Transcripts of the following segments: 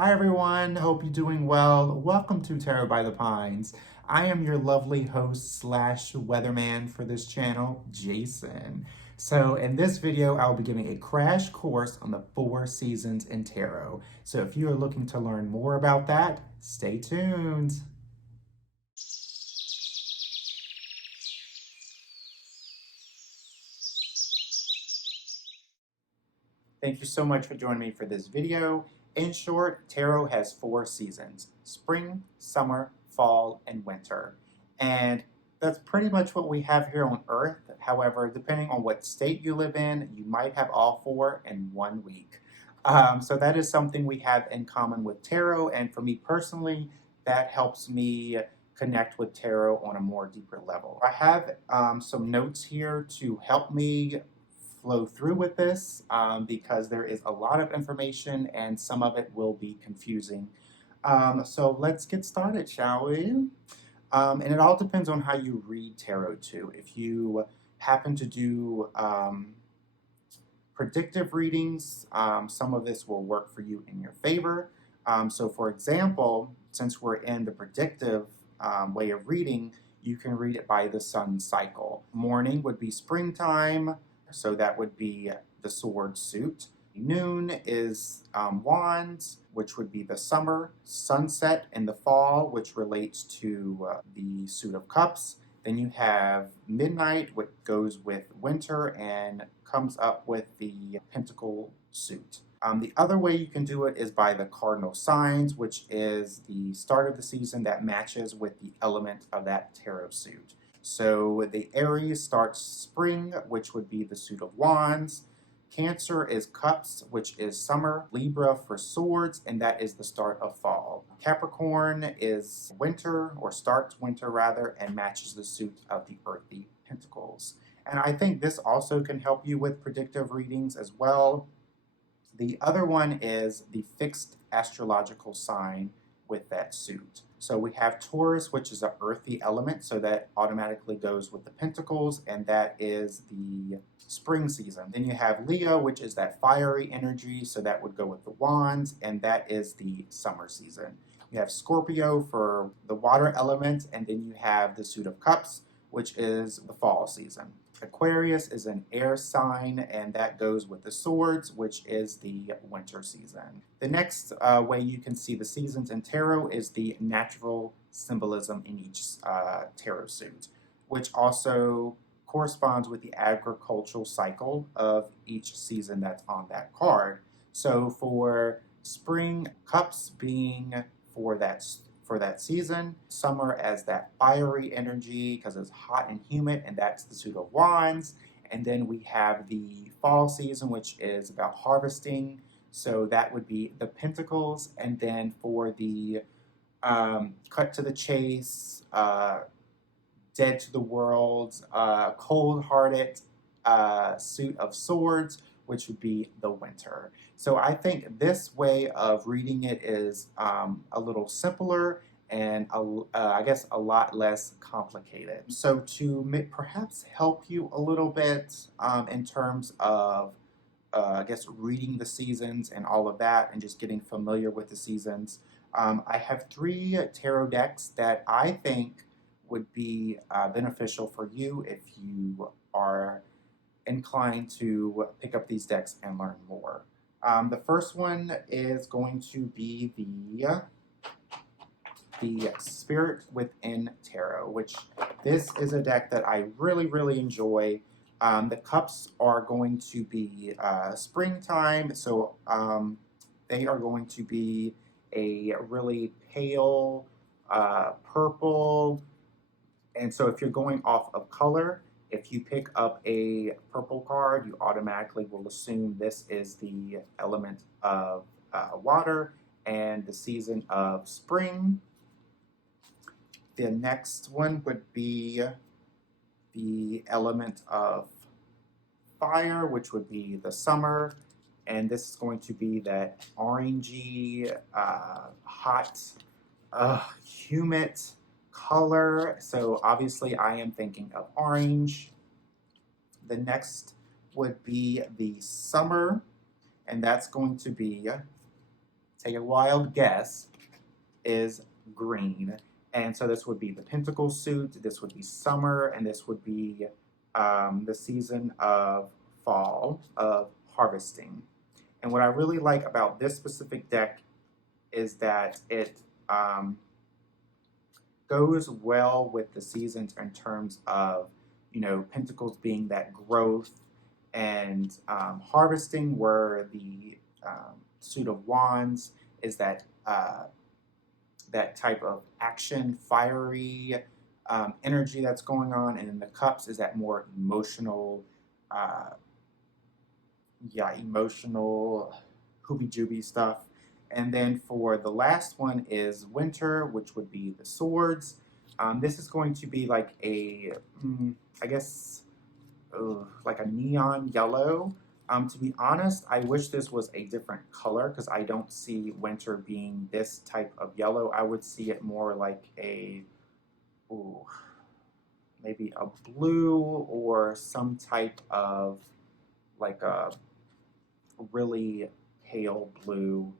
Hi everyone, hope you're doing well. Welcome to Tarot by the Pines. I am your lovely host slash weatherman for this channel, Jason. So in this video, I'll be giving a crash course on the 4 seasons in tarot. So if you are looking to learn more about that, stay tuned. Thank you so much for joining me for this video. In short, tarot has 4 seasons: spring, summer, fall, and winter. And that's pretty much what we have here on Earth. However, depending on what state you live in, you might have all 4 in 1 week. So that is something we have in common with tarot. And for me personally, that helps me connect with tarot on a more deeper level. I have some notes here to help me flow through with this because there is a lot of information and some of it will be confusing. So let's get started, shall we? And it all depends on how you read tarot too. If you happen to do predictive readings, some of this will work for you in your favor. So for example, since we're in the predictive way of reading, you can read it by the sun cycle. Morning would be springtime, so that would be the sword suit. Noon is wands, which would be the summer. Sunset in the fall, which relates to the suit of cups. Then you have midnight, which goes with winter and comes up with the pentacle suit. The other way you can do it is by the cardinal signs, which is the start of the season that matches with the element of that tarot suit. So the Aries starts spring, which would be the suit of wands. Cancer is cups, which is summer. Libra for swords, and that is the start of fall. Capricorn is winter, or starts winter rather, and matches the suit of the earthy pentacles. And I think this also can help you with predictive readings as well. The other one is the fixed astrological sign with that suit. So we have Taurus, which is an earthy element, so that automatically goes with the pentacles, and that is the spring season. Then you have Leo, which is that fiery energy, so that would go with the wands, and that is the summer season. You have Scorpio for the water element, and then you have the suit of cups, which is the fall season. Aquarius is an air sign, and that goes with the swords, which is the winter season. The next way you can see the seasons in tarot is the natural symbolism in each tarot suit, which also corresponds with the agricultural cycle of each season that's on that card. So for spring, cups being for that season, summer as that fiery energy because it's hot and humid, and that's the suit of wands. And then we have the fall season, which is about harvesting, so that would be the pentacles. And then for the cut to the chase, dead to the world, cold-hearted suit of swords, which would be the winter. So I think this way of reading it is a little simpler and I guess a lot less complicated. So to perhaps help you a little bit in terms of I guess reading the seasons and all of that and just getting familiar with the seasons, I have 3 tarot decks that I think would be beneficial for you if you are inclined to pick up these decks and learn more. The first one is going to be the Spirit Within Tarot, which this is a deck that I really enjoy. The cups are going to be springtime, so they are going to be a really pale purple. And so if you're going off of color, if you pick up a purple card, you automatically will assume this is the element of water and the season of spring. The next one would be the element of fire, which would be the summer. And this is going to be that orangey, hot, humid color. So obviously I am thinking of orange. The next would be the summer, and that's going to be take a wild guess, is green. And so this would be the Pentacle suit, this would be summer, and this would be the season of fall, of harvesting. And what I really like about this specific deck is that it goes well with the seasons in terms of, you know, Pentacles being that growth and harvesting, where the suit of Wands is that that type of action, fiery energy that's going on, and then the Cups is that more emotional, emotional hoobie-jooby stuff. And then for the last one is winter, which would be the swords. This is going to be like a, I guess, like a neon yellow. To be honest, I wish this was a different color because I don't see winter being this type of yellow. I would see it more like a, maybe a blue or some type of like a really pale blue.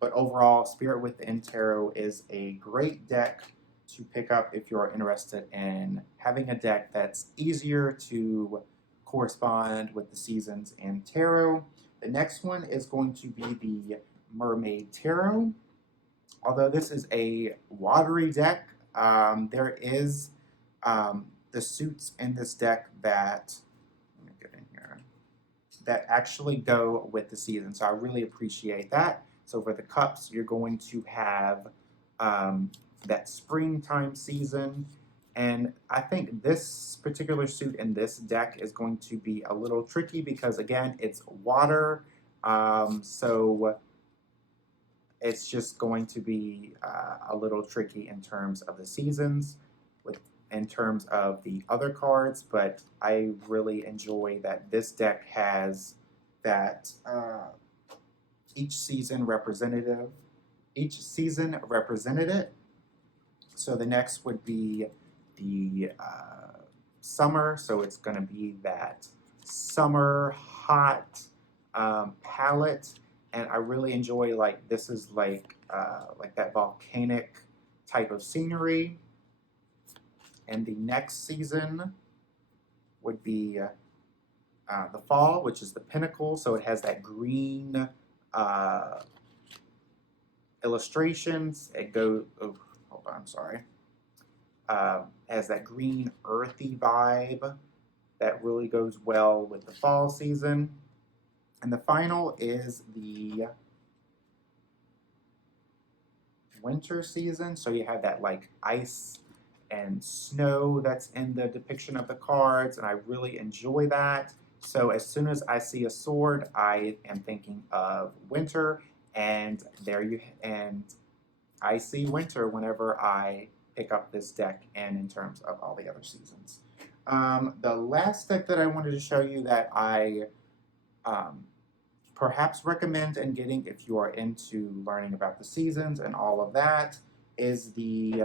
But overall, Spirit Within Tarot is a great deck to pick up if you're interested in having a deck that's easier to correspond with the seasons in tarot. The next one is going to be the Mermaid Tarot. Although this is a watery deck, there is the suits in this deck that, let me get in here, that actually go with the season. So I really appreciate that. So for the Cups, you're going to have that springtime season. And I think this particular suit in this deck is going to be a little tricky because, again, it's water. So it's just going to be a little tricky in terms of the seasons, in terms of the other cards. But I really enjoy that this deck has that each season represented it. So the next would be the summer. So it's going to be that summer hot palette, and I really enjoy, like, this is like that volcanic type of scenery. And the next season would be the fall, which is the pinnacle. So it has that green illustrations. It goes, hold on, I'm sorry. Has that green earthy vibe that really goes well with the fall season. And the final is the winter season. So you have that like ice and snow that's in the depiction of the cards, and I really enjoy that. So as soon as I see a sword, I am thinking of winter, and I see winter whenever I pick up this deck, and in terms of all the other seasons. The last deck that I wanted to show you that I perhaps recommend and getting if you are into learning about the seasons and all of that is the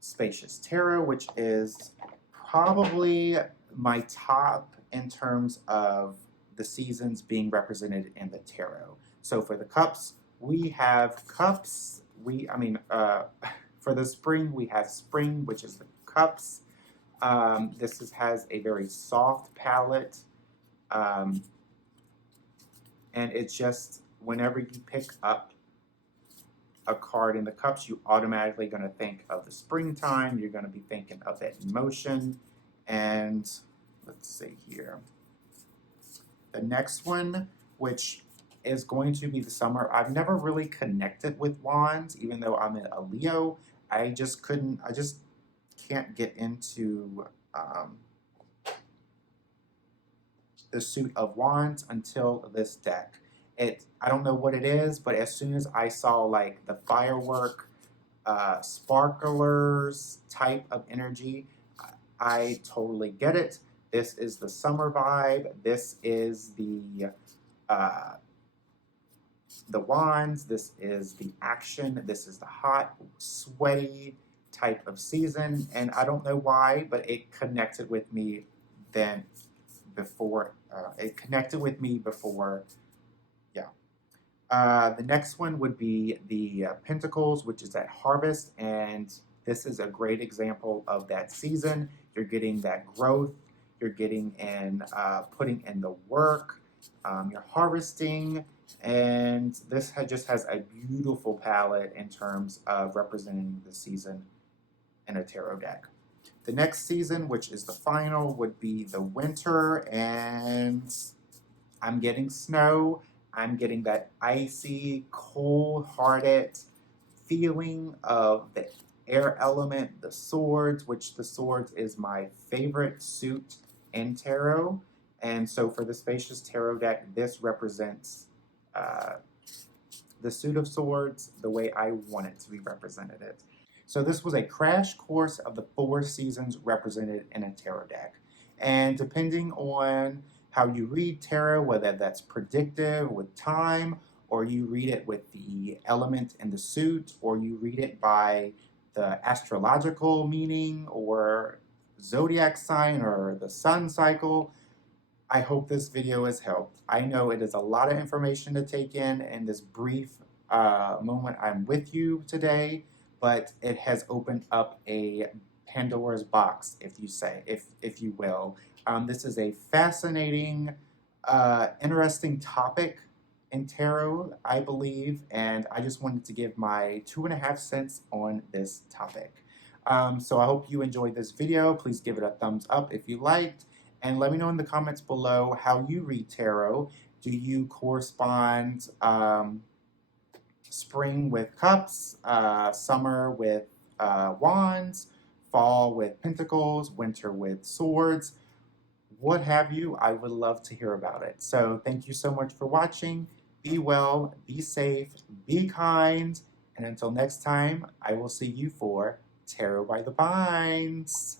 Spacious Tarot, which is probably my top in terms of the seasons being represented in the tarot. So for the Cups, we have Cups. For the spring, we have Spring, which is the Cups. This has a very soft palette. And it's just, whenever you pick up a card in the Cups, you automatically going to think of the springtime. You're going to be thinking of that emotion. And let's see here. The next one, which is going to be the summer. I've never really connected with Wands, even though I'm a Leo. I just can't get into the suit of Wands until this deck. I don't know what it is, but as soon as I saw like the firework, sparklers type of energy, I totally get it. This is the summer vibe. This is the wands. This is the action. This is the hot, sweaty type of season. And I don't know why, but it connected with me before. The next one would be the Pentacles, which is at harvest, and this is a great example of that season. You're getting that growth, you're getting in, putting in the work, you're harvesting, and this just has a beautiful palette in terms of representing the season in a tarot deck. The next season, which is the final, would be the winter, and I'm getting snow. I'm getting that icy, cold-hearted feeling of the air element, the swords, which the swords is my favorite suit in tarot. And so for the Spacious Tarot deck, this represents the suit of swords the way I want it to be represented. So this was a crash course of the 4 seasons represented in a tarot deck. And depending on how you read tarot, whether that's predictive with time, or you read it with the element in the suit, or you read it by the astrological meaning, or zodiac sign, or the sun cycle, I hope this video has helped. I know it is a lot of information to take in this brief moment I'm with you today, but it has opened up a Pandora's box, if you will. This is a fascinating, interesting topic in tarot, I believe, and I just wanted to give my 2.5 cents on this topic. So I hope you enjoyed this video. Please give it a thumbs up if you liked. And let me know in the comments below how you read tarot. Do you correspond spring with cups, summer with wands, fall with pentacles, winter with swords? What have you? I would love to hear about it. So thank you so much for watching. Be well, be safe, be kind, and until next time, I will see you for Tarot by the Vines.